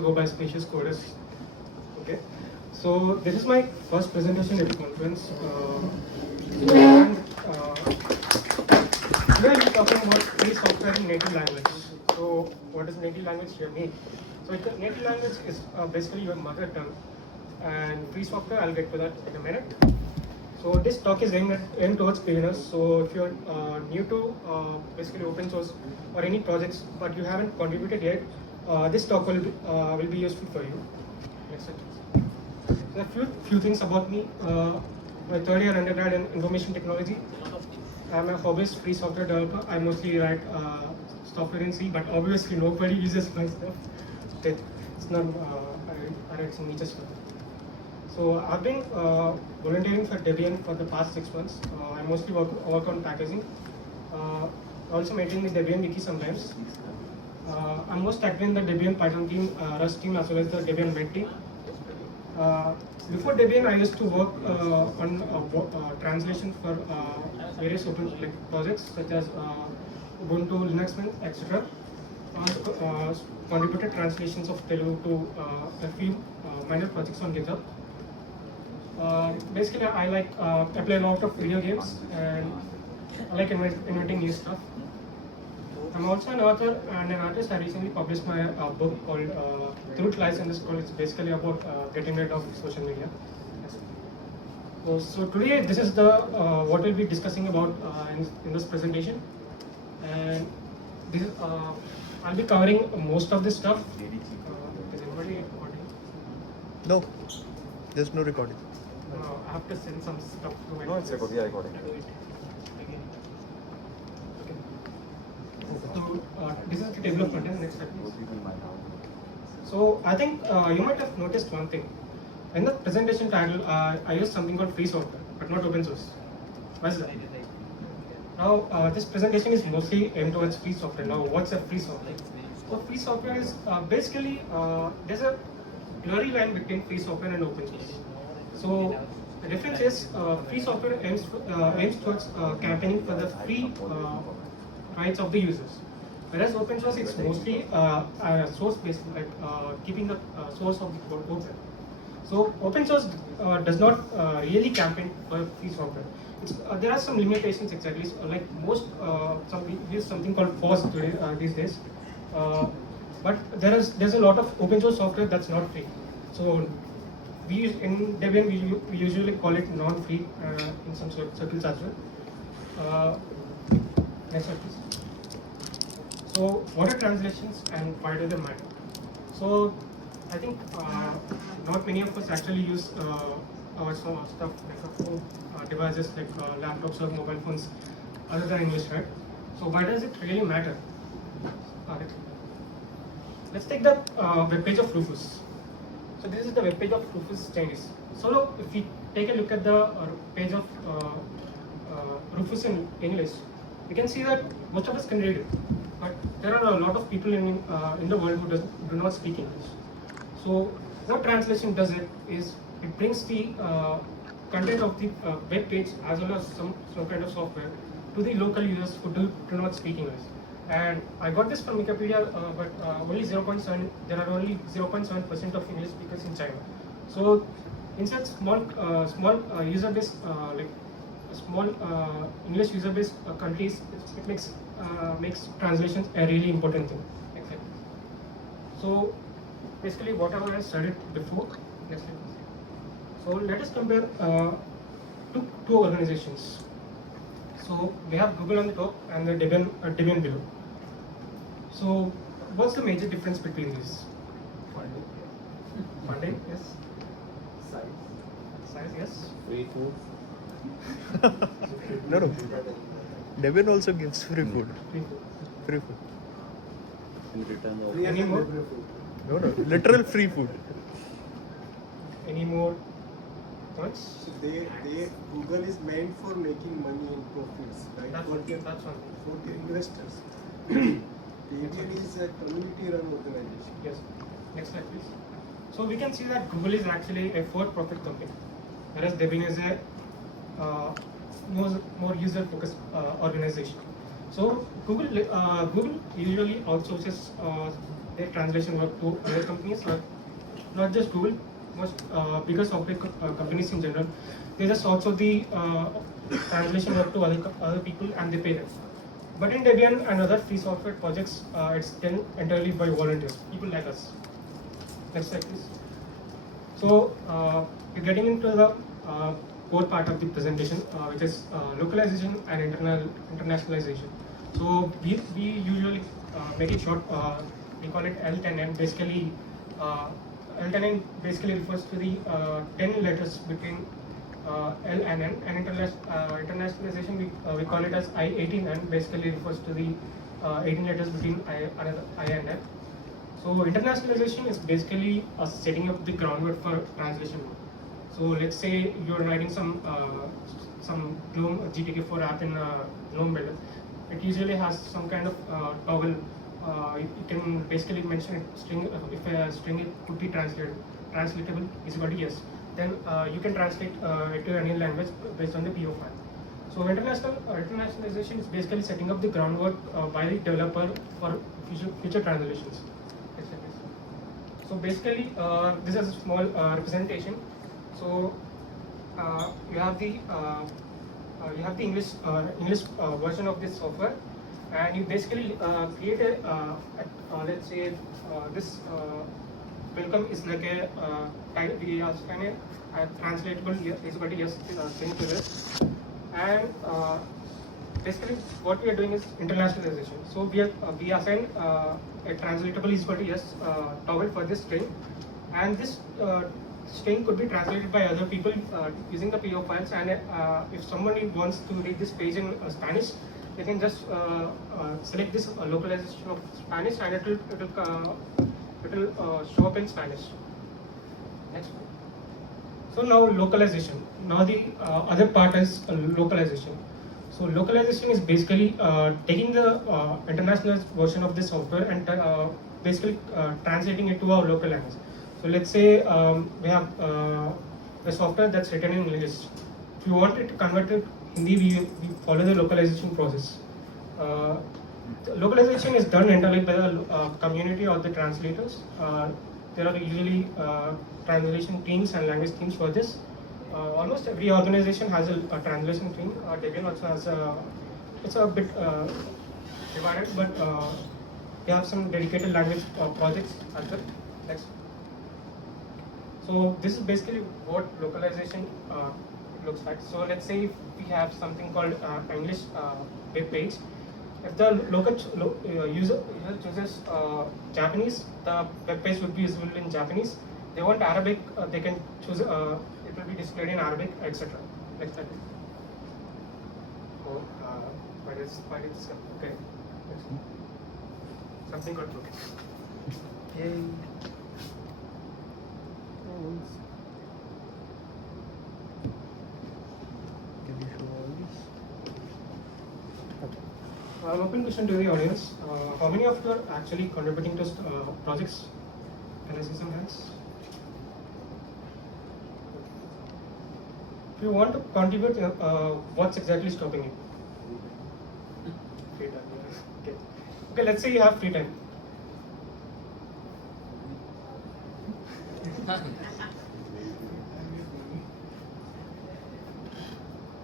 also go by spacious coders. Okay, so this is my first presentation at the conference, and today I'll be talking about free software in native language. So what does native language here mean? So native language is basically your mother tongue, and free software, I'll get to that in a minute. So this talk is aimed towards beginners. So if you're new to basically open source or any projects, but you haven't contributed yet, this talk will be useful for you. Next slide, please. So a few things about me. My third year undergrad in information technology. I'm a hobbyist free software developer. I mostly write software in C, but obviously nobody uses my stuff. It's not. I write some niche stuff. So I've been volunteering for Debian for the past 6 months. I mostly work on packaging. Also maintaining the Debian wiki sometimes. I'm most active in the Debian Python team, Rust team, as well as the Debian Vent team. Before Debian, I used to work on translation for various open projects such as Ubuntu, Linux Mint, etc. Also contributed translations of Telugu to a few minor projects on GitHub. Basically, I play a lot of video games and I like inventing new stuff. I'm also an author and an artist. I recently published my book called Truth Lies in the Scroll. It's basically about getting rid of social media. So today, this is the what we'll be discussing about in this presentation, and this is, I'll be covering most of this stuff. Is anybody recording? No, there's no recording. I have to send some stuff to my. No, it's recording. Yeah, recording. So this is the table of contents. Next slide, please. So I think you might have noticed one thing. In the presentation title, I used something called free software, but not open source. Why is that? Now this presentation is mostly aimed towards free software. Now what's a free software? So free software is basically there's a blurry line between free software and open source. So the difference is free software aims towards campaigning for the free rights of the users, whereas open source it's mostly source based, like keeping the source of the code open. So open source does not really campaign for free software. There are some limitations exactly. So, like most, we use something called FOSS these days, but there's a lot of open source software that's not free. So in Debian we usually call it non-free in some circles as well. Next slide, please. So what are translations and why do they matter? So I think not many of us actually use our stuff like our phone devices like laptops or mobile phones other than English, right? So why does it really matter? Let's take the web page of Rufus. So this is the web page of Rufus Chinese. So if we take a look at the page of Rufus in English, we can see that most of us can read it, but there are a lot of people in the world who do not speak English. So what translation does is it brings the content of the web page as well as some kind of software to the local users who do not speak English. And I got this from Wikipedia, but only 0.7. There are only 0.7% of English speakers in China. So in such small user base, like small English user base countries, it makes translations a really important thing. Exactly. So basically, whatever I studied before. Next slide. So let us compare two organizations. So we have Google on the top and the Debian below. So what's the major difference between these? Funding, yes. Size, yes. Free food. No. Debian also gives free food. Free food. In return of Any more? No. Literal free food. Any more points? So Google is meant for making money and profits, right? That's one. For the investors. Debian is a community-run organization. Yes. Next slide, please. So we can see that Google is actually a for-profit company, whereas Debian is a more user-focused organization. So Google usually outsources their translation work to other companies, or not just Google, most bigger software companies in general. They just outsource the translation work to other people and they pay them. But in Debian and other free software projects, it's done entirely by volunteers, people like us. Next slide, please. So we're getting into the core part of the presentation, which is localization and internationalization. So we usually make it short. We call it L10N. Basically, L10N basically refers to the 10 letters between L and N, and internationalization we call it as I18N. Basically refers to the 18 letters between I and N. So internationalization is basically setting up the groundwork for translation work. So let's say you're writing some GNOME GTK4 app in GNOME builder. It usually has some kind of toggle. You can basically mention it string. If a string could be translatable is equal to yes, then you can translate it to any language based on the PO file. So internationalization is basically setting up the groundwork by the developer for future translations. So basically, this is a small representation. So you have the English version of this software, and you basically create a let's say this welcome is like a we assign a translatable is equal to yes string to this, and basically what we are doing is internationalization. So we assign a translatable is equal to yes toggle for this string, and this string could be translated by other people using the PO files. And if somebody wants to read this page in Spanish, they can just select this localization of Spanish, and it will show up in Spanish. Next. So now localization. Now the other part is localization. So localization is basically taking the international version of this software and basically translating it to our local language. So let's say we have a software that's written in English. If you want it to convert it to Hindi, we follow the localization process. Localization is done entirely by the community or the translators. There are usually translation teams and language teams for this. Almost every organization has a translation team. Debian also has it's a bit divided, but we have some dedicated language projects as well. Next. So this is basically what localization looks like. So let's say if we have something called English web page. If the local user chooses Japanese, the web page would be visible in Japanese. They want Arabic, they can choose. It will be displayed in Arabic, etc. Next slide. Oh, why did this come? Okay. Next. Something got broken. Yay. Can you show all this? An open question to the audience. How many of you are actually contributing to projects? Can I see some hands? If you want to contribute, what's exactly stopping you? Free time. Okay. Okay, let's say you have free time.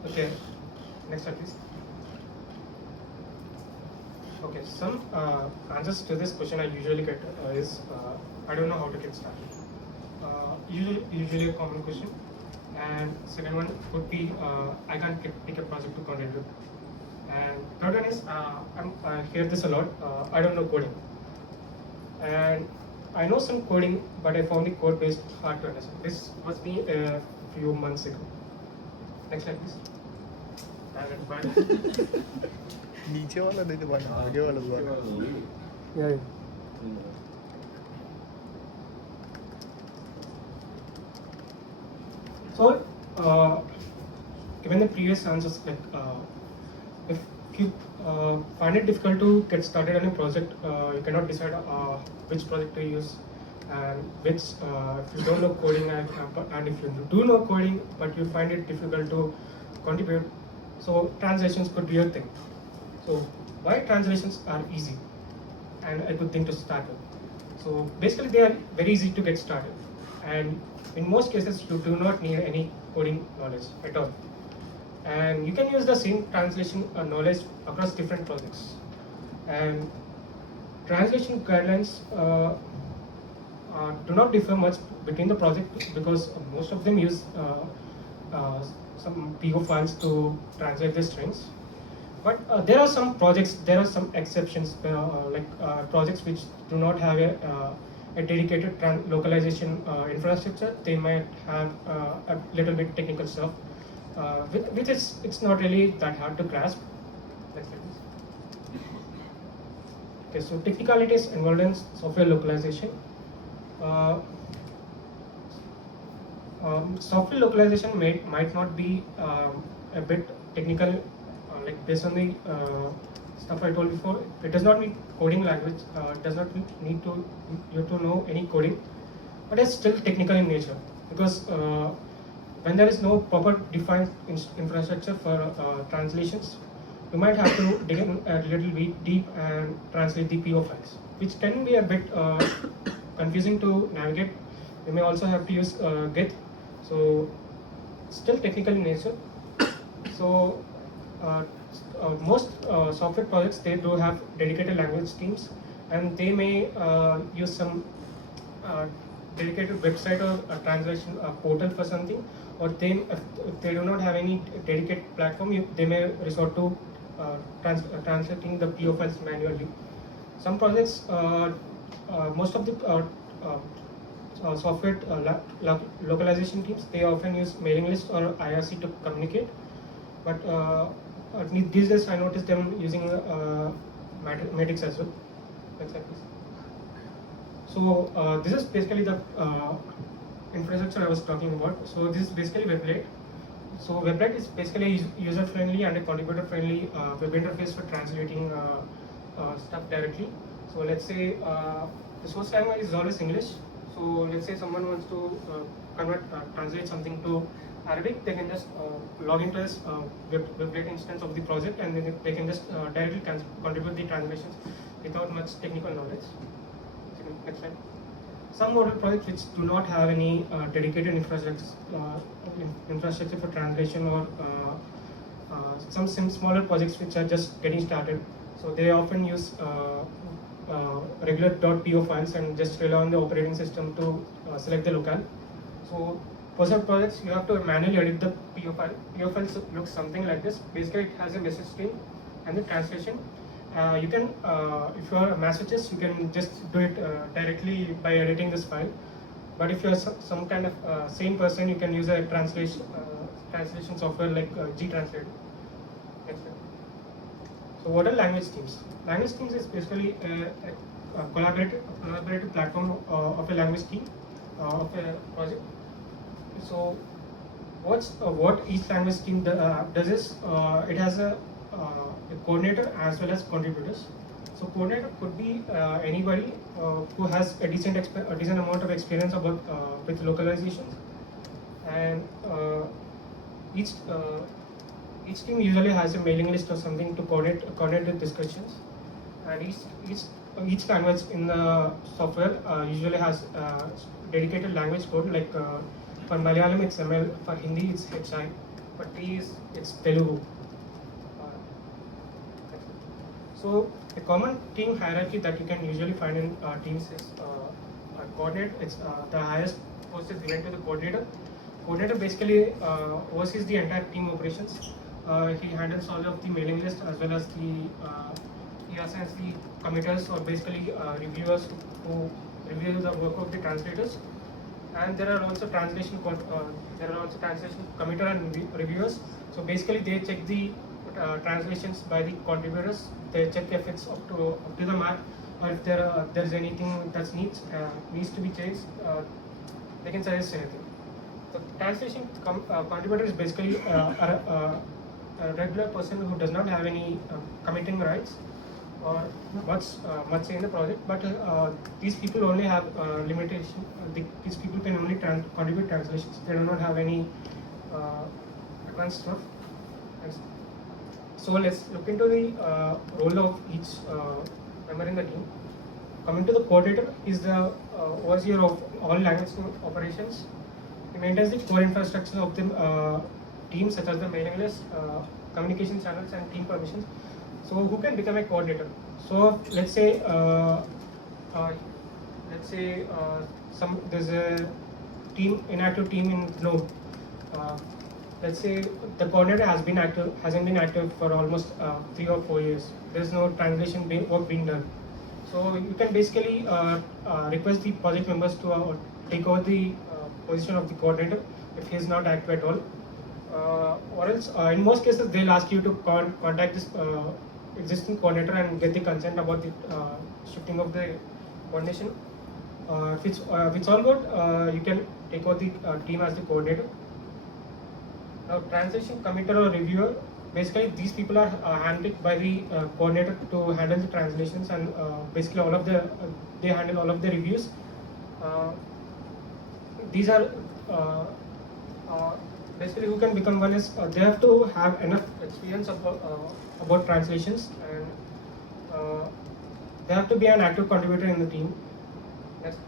Okay. Next slide, please. Okay, some answers to this question I usually get is I don't know how to get started. Usually a common question. And second one would be I can't pick a project to contribute. And third one is I hear this a lot. I don't know coding. And I know some coding, but I found the code base hard to understand. This was me a few months ago. Next slide, please. नीचे वाला नहीं तो बना आगे वाला दोबारा Yeah. So, given the previous answers, like if you find it difficult to get started on a project, you cannot decide which project to use, and which if you don't know coding, and if you do know coding but you find it difficult to contribute, so translations could be a thing. So why translations are easy and a good thing to start with? So basically, they are very easy to get started, and in most cases, you do not need any coding knowledge at all. And you can use the same translation knowledge across different projects. And translation guidelines do not differ much between the project because most of them use some PO files to translate the strings. But there are some projects, there are some exceptions, projects which do not have a dedicated localization infrastructure. They might have a little bit technical stuff, which is it's not really that hard to grasp. Next slide, please. Okay, so technicalities involved in software localization. Software localization might not be a bit technical, like based on the stuff I told before. It does not need coding language. It does not need you to know any coding, but it's still technical in nature because when there is no proper defined infrastructure for translations, you might have to dig in a little bit deep and translate the PO files, which can be a bit confusing to navigate. You may also have to use Git, so still technical in nature. So most software projects, they do have dedicated language teams, and they may use some dedicated website or a translation portal for something, or if they do not have any dedicated platform, they may resort to translating the PO files manually. Some projects, most of the software localization teams, they often use mailing list or IRC to communicate, but these days I noticed them using Matrix as well. Next slide, please. So this is basically the infrastructure I was talking about. So this is basically Weblet. So Weblet is basically a user-friendly and a contributor-friendly web interface for translating stuff directly. So let's say the source language is always English. So let's say someone wants to translate something to Arabic, they can just log into this Weblet instance of the project, and then they can just directly contribute the translations without much technical knowledge. Next slide. Some model projects which do not have any dedicated infrastructure for translation, or some smaller projects which are just getting started. So they often use regular .po files and just rely on the operating system to select the locale. So for some projects, you have to manually edit the PO file. PO file looks something like this. Basically, it has a message string and the translation. You can, if you are a masochist, you can just do it directly by editing this file. But if you are some kind of sane person, you can use a translation software like G-Translate. Next slide. So what are language teams? Language teams is basically a collaborative platform of a language team of a project. So what each language team does is it has a coordinator as well as contributors. So coordinator could be anybody who has a decent amount of experience about with localizations, and each team usually has a mailing list or something to coordinate the discussions, and each language in the software usually has dedicated language code. Like for Malayalam it's ML, for Hindi it's HI, for T it's Telugu. So a common team hierarchy that you can usually find in teams is a coordinator. It's the highest post is given to the coordinator. Coordinator basically oversees the entire team operations. He handles all of the mailing list as well as he assigns the committers, or basically reviewers who review the work of the translators. And there are also translation committer and reviewers. So basically they check the translations by the contributors. They check if it's up to the mark, or if there's anything that needs to be changed. They can suggest anything. The translation contributor is basically a regular person who does not have any committing rights or much say in the project, but these people only have limitation. These people can only contribute translations. They do not have any advanced stuff. So let's look into the role of each member in the team. coming to the coordinator, is the overseer of all language operations. He maintains the core infrastructure of the team, such as the mailing list, communication channels, and team permissions. So, who can become a coordinator? So, let's say there's a inactive team in Gnome. Let's say the coordinator hasn't been active for almost 3 or 4 years. There's no translation work being done. So you can basically request the project members to take over the position of the coordinator if he is not active at all. Or else, in most cases, they'll ask you to contact this existing coordinator and get the consent about the shifting of the coordination. If it's all good, you can take over the team as the coordinator. Now, translation committer or reviewer, basically these people are handpicked by the coordinator to handle the translations, and basically they handle all of the reviews. These are basically who can become one is they have to have enough experience about translations, and they have to be an active contributor in the team. Next.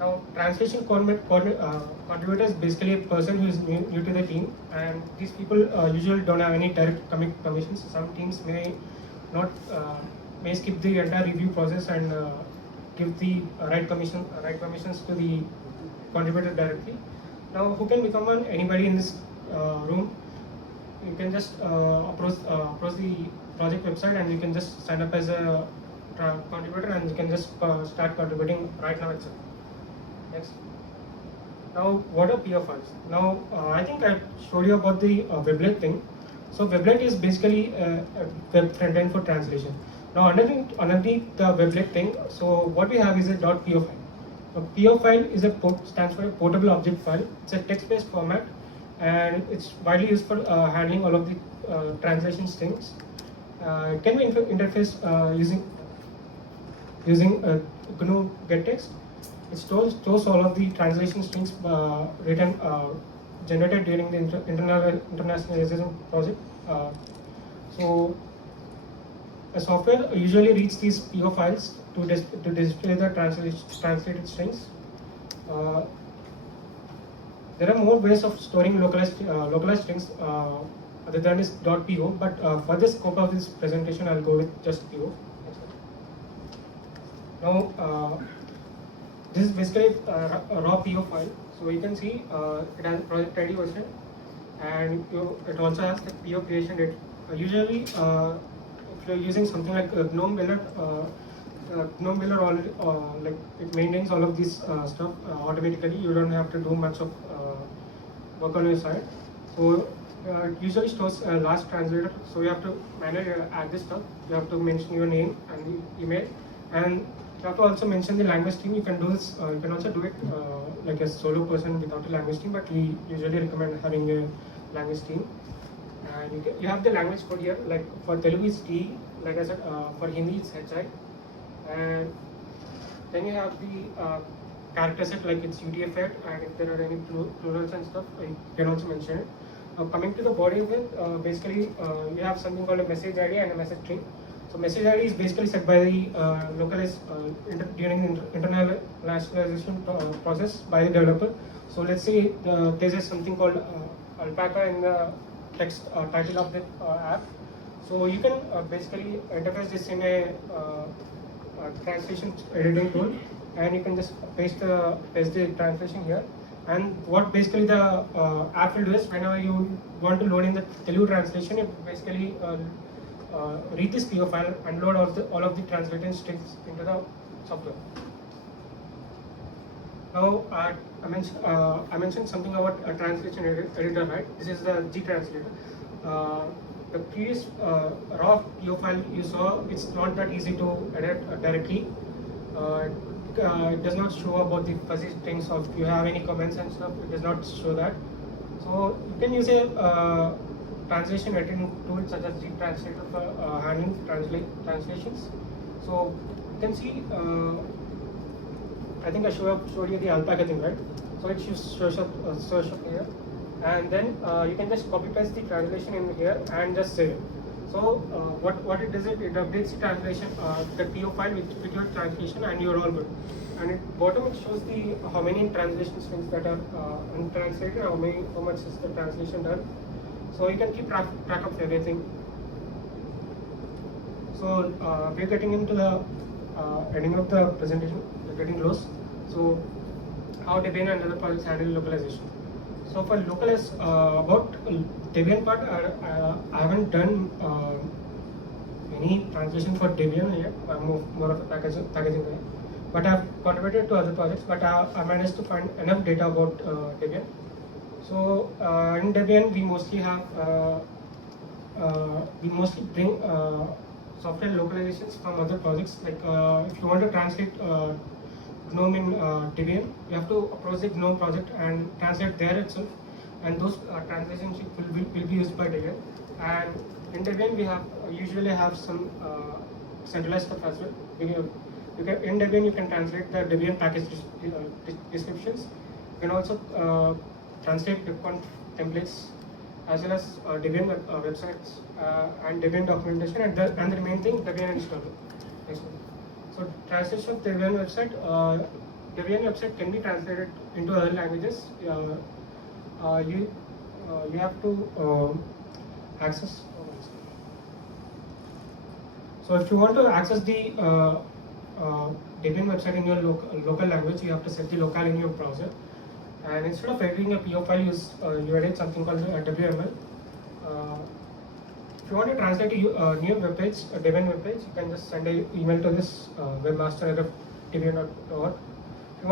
Now, translation contributor is basically a person who is new to the team, and these people usually don't have any direct commissions. Some teams may not may skip the entire review process and give the right permissions to the contributor directly. Now, who can become one? Anybody in this room. You can just approach the project website, and you can just sign up as a contributor, and you can just start contributing right now itself. Next. Now, what are PO files? Now, I think I showed you about the Weblet thing. So, Weblet is basically a web front end for translation. Now, underneath the Weblet thing, so what we have is a .po file. A PO file stands for a portable object file. It's a text-based format, and it's widely used for handling all of the translation strings. It can be interfaced using GNU getText. It stores all of the translation strings generated during the internationalization project. So, a software usually reads these PO files to display the translated strings. There are more ways of storing localized strings other than this .po, but for the scope of this presentation, I'll go with just PO. Now, this is basically a raw PO file. So you can see it has project ID version, and it also has the PO creation date. Usually, if you're using something like GNOME Builder, already like it maintains all of this stuff automatically. You don't have to do much of work on your side. So it usually stores a last translator. So you have to manually add this stuff. You have to mention your name and the email, and you have to also mention the language team. You can do this. You can also do it like a solo person without a language team, but we usually recommend having a language team. And you have the language code here. Like for Telugu it's T. Like I said, for Hindi it's HI. And then you have the character set, like it's UTF-8, and if there are any plurals and stuff, you can also mention it. Coming to the body of it, basically you have something called a message ID and a message string. So message ID is basically set by the during the internationalization process by the developer. So let's say there's something called alpaca in the text title of the app. So you can basically interface this in a translation editing tool, and you can just paste the translation here. And what basically the app will do is, whenever you want to load in the Telugu translation, it basically read this PO file and load all of the translated strings into the software. Now, I mentioned something about a translation editor, right? This is the G translator. The previous raw PO file you saw, it's not that easy to edit directly. It does not show about the fuzzy strings of if you have any comments and stuff. It does not show that. So you can use a translation editing tool such as G translator for handling translations. So you can see, I think I showed you the alpaca thing, right? So it shows up here, and then you can just copy paste the translation in here and just save it. So what it does it updates the translation, the PO file with your translation, and you're all good. And at bottom it shows the how many translation strings that are untranslated, how much is the translation done. So you can keep track of everything. So we're getting into the ending of the presentation. We're getting close. So how Debian and other projects handle localization. So for localize about Debian part, I haven't done any translation for Debian yet. I'm more of a packaging guy. But I've contributed to other projects. But I managed to find enough data about Debian. So in Debian, we mostly have bring software localizations from other projects. Like if you want to translate GNOME in Debian, you have to approach the GNOME project and translate there itself, and those translations will be used by Debian. And in Debian, we have usually have some centralized stuff as well. In Debian, you can translate the Debian package descriptions. You can also translate DebConf templates as well as Debian websites and Debian documentation, and the main thing, Debian installer. Next one. So translation of Debian website can be translated into other languages. You have to access. So if you want to access the Debian website in your local language, you have to set the locale in your browser. And instead of editing a PO file, you edit something called WML. If you want to translate a new web page, a Debian web page, you can just send an email to this webmaster@debian.org. If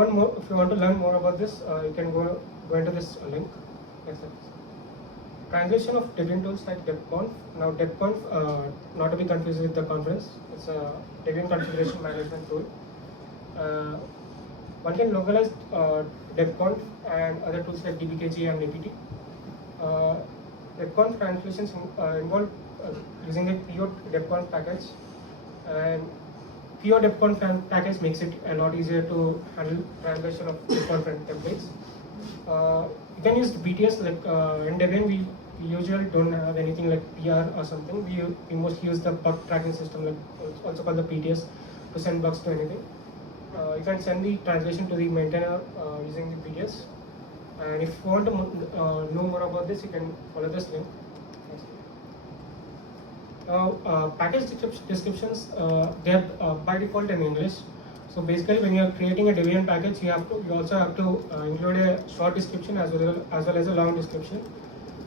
you want to learn more about this, you can go into this link. Yes, sir. Translation of Debian tools like DebConf. Now DebConf, not to be confused with the conference, it's a Debian configuration management tool. One can localize DebConf and other tools like dbkg and apt. DebConf translations involve using a PO DebConf package, and PO DebConf package makes it a lot easier to handle translation of DebConf templates. You can use the BTS, like in Debian we usually don't have anything like PR or something. We mostly use the bug tracking system, like also called the PTS, to send bugs to anything. You can send the translation to the maintainer using the PTS. And if you want to know more about this, you can follow this link. Now, package descriptions, they are by default in English. So basically, when you are creating a Debian package, you also have to include a short description as well as a long description.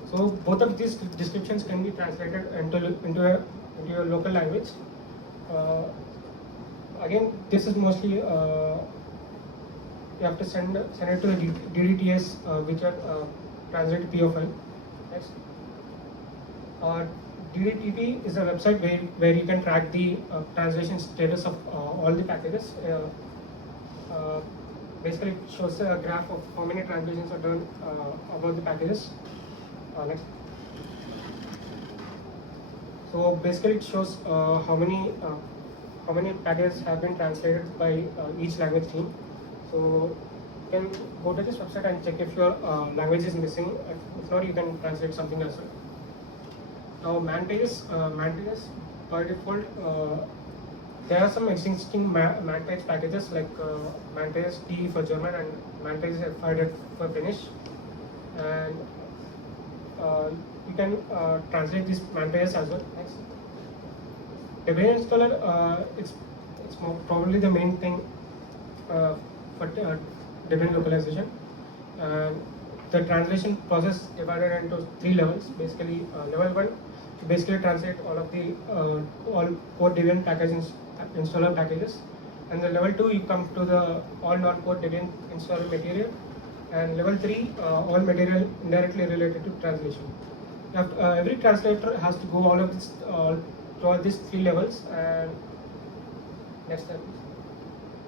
So both of these descriptions can be translated into your local language. Again, this is mostly you have to send it to the DDTS, which are translated PO file. Next. DDTP is a website where you can track the translation status of all the packages. Basically, it shows a graph of how many translations are done about the packages. Next. So basically, it shows how many packages have been translated by each language team. So you can go to this website and check if your language is missing. If not, you can translate something as well. Now man pages by default, there are some existing man page packages like man page D for German and man page F for Finnish, and you can translate these man pages as well. Next. Debian installer, it's probably the main thing for Debian localization. The translation process divided into 3 levels. Basically, level 1 to basically translate all of the all 4 Debian packages installer packages, and the level 2 you come to the all non-core Debian installer material, and level 3 all material indirectly related to translation. Every translator has to go all of this through these 3 levels. And next step.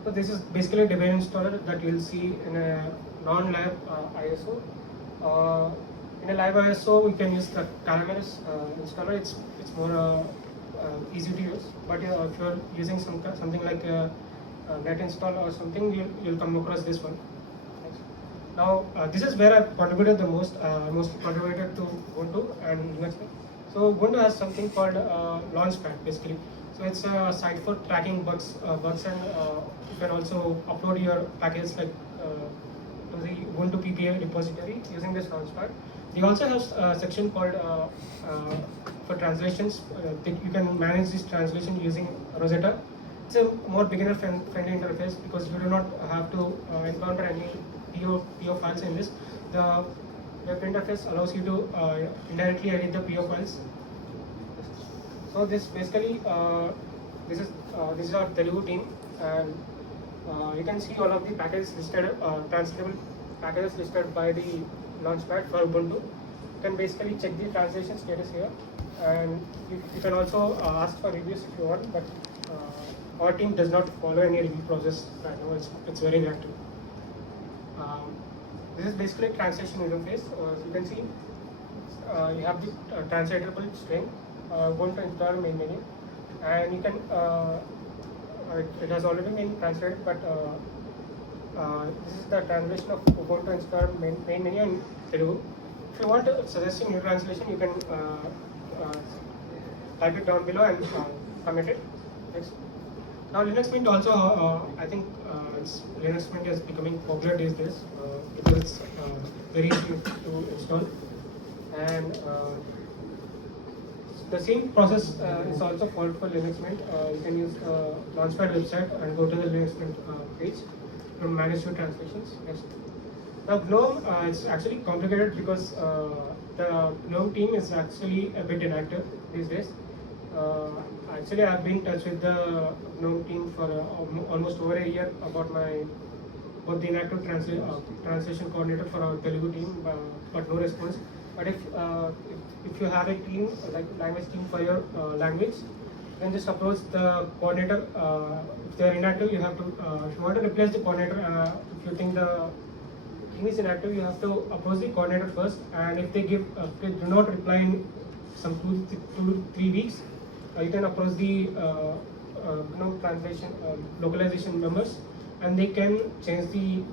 So this is basically a Debian installer that you'll see in a non-live ISO. In a live ISO, we can use the Calamar's installer. It's more easy to use. But if you're using something like a net install or something, you'll come across this one. Next. Now this is where I've contributed the most. I mostly contributed to Ubuntu and Linux. So Ubuntu has something called Launchpad basically. So it's a site for tracking bugs, and you can also upload your packages like to the Ubuntu PPA repository using this Launchpad. They also have a section called for translations. That you can manage this translation using Rosetta. It's a more beginner friendly interface because you do not have to encounter any PO files in this. The web interface allows you to indirectly edit the PO files. So this basically this is our Telugu team, and you can see all of the packages listed, translatable packages listed by the Launchpad for Ubuntu. You can basically check the translation status here, and you can also ask for reviews if you want. But our team does not follow any review process right now. It's very reactive. This is basically a translation interface. So you can see you have the translatable string, Ubuntu install main menu, and you can it has already been translated, but this is the translation of Ubuntu install main menu in Telugu. If you want to suggest a new translation, you can type it down below and commit it. Next. Now Linux Mint also, I think Linux Mint is becoming popular these days because it's very easy to install, and the same process is also followed for Linux Mint. You can use the Launchpad website and go to the Linux Mint page to manage your translations. Next. Now GNOME, it's actually complicated because the GNOME team is actually a bit inactive these days. Actually, I've been in touch with the GNOME team for almost over a year about the inactive translation coordinator for our Telugu team, but no response. But if you have a team like language team for your language, then just approach the coordinator. If they are inactive, you have to. If you want to replace the coordinator, if you think the team is inactive, you have to approach the coordinator first. And if they do not reply in some 2 to 3 weeks, you can approach the translation localization members, and they can change the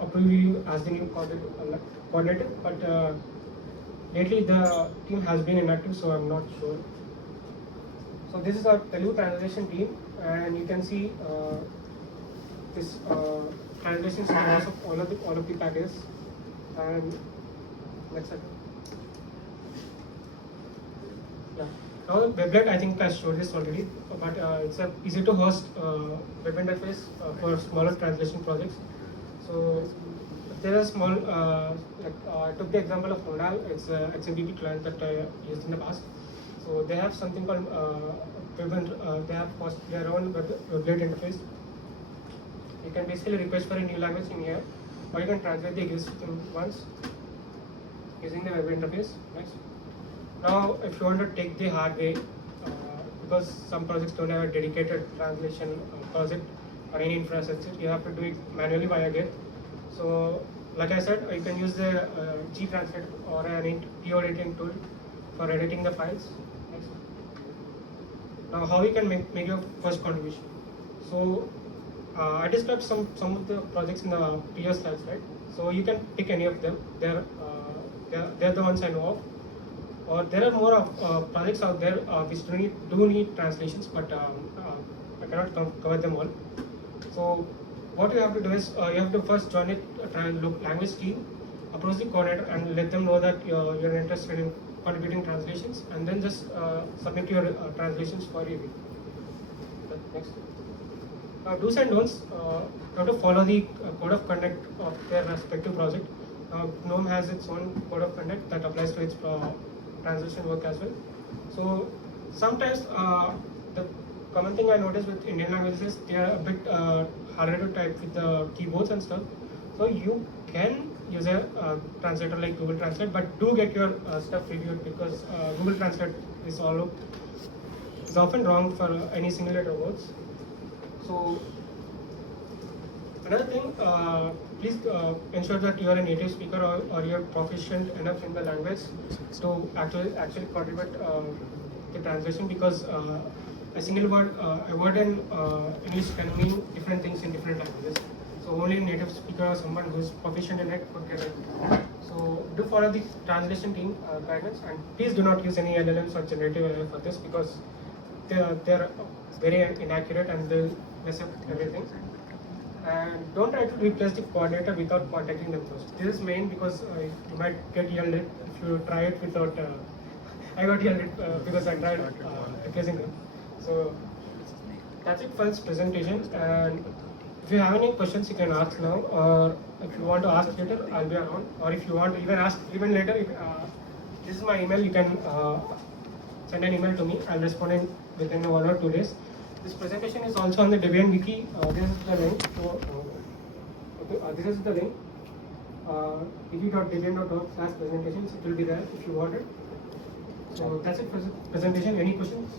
approve you as the new coordinator. But lately the team has been inactive, so I'm not sure. So this is our Telugu translation team, and you can see this translation status of all of the packages. And next slide. Yeah. Now Weblet, I think I showed this already, but it's a easy to host web interface for smaller translation projects. So there are small, I took the example of Nodal. It's a XMPP client that I used in the past. So they have something called they have their own Weblet interface. You can basically request for a new language in here, or you can translate the existing ones using the web interface. Next. Now, if you want to take the hard way, because some projects don't have a dedicated translation project or any infrastructure, you have to do it manually via Git. So, like I said, you can use the gTranslate or any TO editing tool for editing the files. Next. Now, how you can make your first contribution? So, I described some of the projects in the previous slides, right? So you can pick any of them. They're the ones I know of. Or there are more projects out there which do need translations, but I cannot cover them all. So what you have to do is you have to first join a language team, approach the coordinator, and let them know that you're interested in contributing translations, and then just submit your translations for review. Next. Now, do's and don'ts. You have to follow the code of conduct of their respective project. GNOME has its own code of conduct that applies to its translation work as well. So sometimes the common thing I notice with Indian languages is they are a bit harder to type with the keyboards and stuff. So you can use a translator like Google Translate, but do get your stuff reviewed, because Google Translate is often wrong for any single letter words. So another thing, please ensure that you are a native speaker or you are proficient enough in the language to actually contribute the translation, because a single word, a word in English can mean different things in different languages. So only native speaker or someone who's proficient in it could get it. So do follow the translation team guidance, and please do not use any LLMs or generative AI for this because they're very inaccurate and they'll mess up everything. And don't try to replace the coordinator without contacting them first. This is main because you might get yelled at if you try it without. I got yelled at because I tried replacing them. So that's it for this presentation. And if you have any questions, you can ask now, or if you want to ask later, I'll be around. Or if you want to even ask even later, this is my email. You can send an email to me. I'll respond within 1 or 2 days. This presentation is also on the Debian wiki. This is the link. So, this is the link. wiki.debian.org/presentations. It will be there if you want it. So that's it for the presentation. Any questions?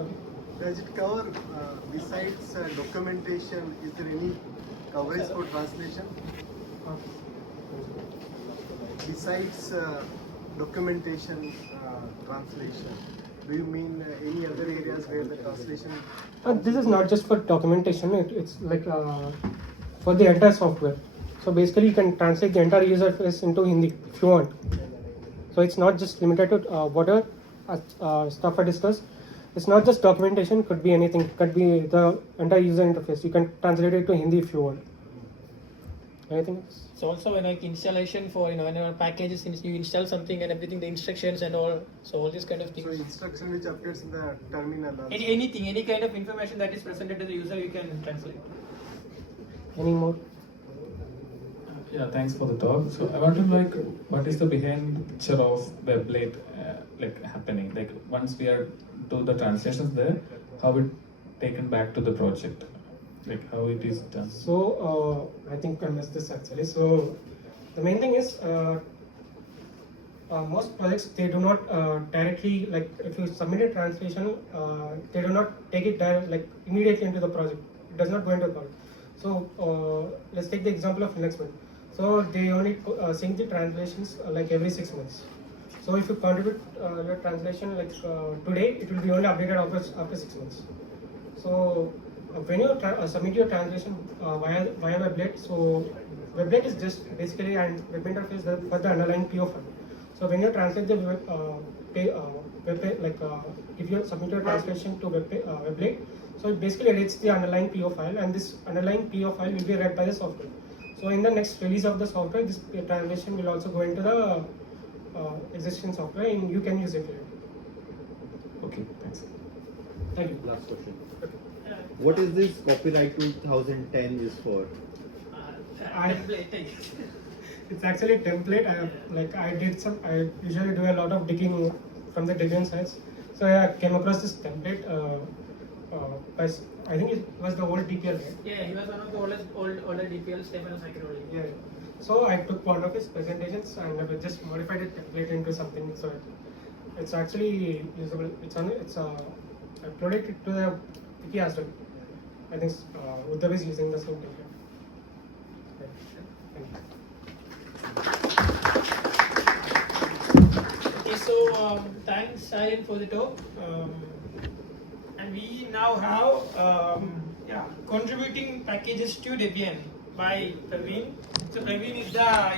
Okay. Does it cover, besides documentation, is there any coverage for translation? Besides documentation, translation, do you mean any other areas where the translation? This is not just for documentation, it's like for the entire software. So basically you can translate the entire user interface into Hindi if you want. So it's not just limited to whatever stuff I discussed. It's not just documentation, could be anything, could be the entire user interface. You can translate it to Hindi if you want. Anything else? So also like installation for in our packages, you install something and everything, the instructions and all, so all these kind of things. So instruction which appears in the terminal. Also. Anything, any kind of information that is presented to the user, you can translate. Any more? Yeah, thanks for the talk. So I want to like, what is the behind picture of WebLate like happening? Like once we are do the translations there, how it taken back to the project? Like how it is done? So I think I missed this actually. So the main thing is most projects, they do not directly, like if you submit a translation, they do not take it like immediately into the project. It does not go into the project. So let's take the example of Linux Mint. So they only sync the translations like every 6 months. So if you contribute your translation like today, it will be only updated after 6 months. So when you submit your translation via WebLate, so WebLate is just basically an web interface for the underlying PO file. So when you translate the if you submit your translation to WebLate, so it basically edits the underlying PO file, and this underlying PO file will be read by the software. So in the next release of the software, this translation will also go into the existing software, and you can use it later. Okay, thanks. Thank you. Last question. What is this copyright 2010 is for? It's actually a template. I usually do a lot of digging from the Debian sites. So I came across this template. I think it was the old DPL, right? Yeah, he was one of the older DPL Stefano Sacchiroli. Yeah. So I took one of his presentations and I just modified it template into something. So it's actually usable. I uploaded it to the wiki as well. I think Uddhav is using the same template. Okay, so thanks Sayan for the talk. And we now have contributing packages to Debian by Praveen. So Praveen is the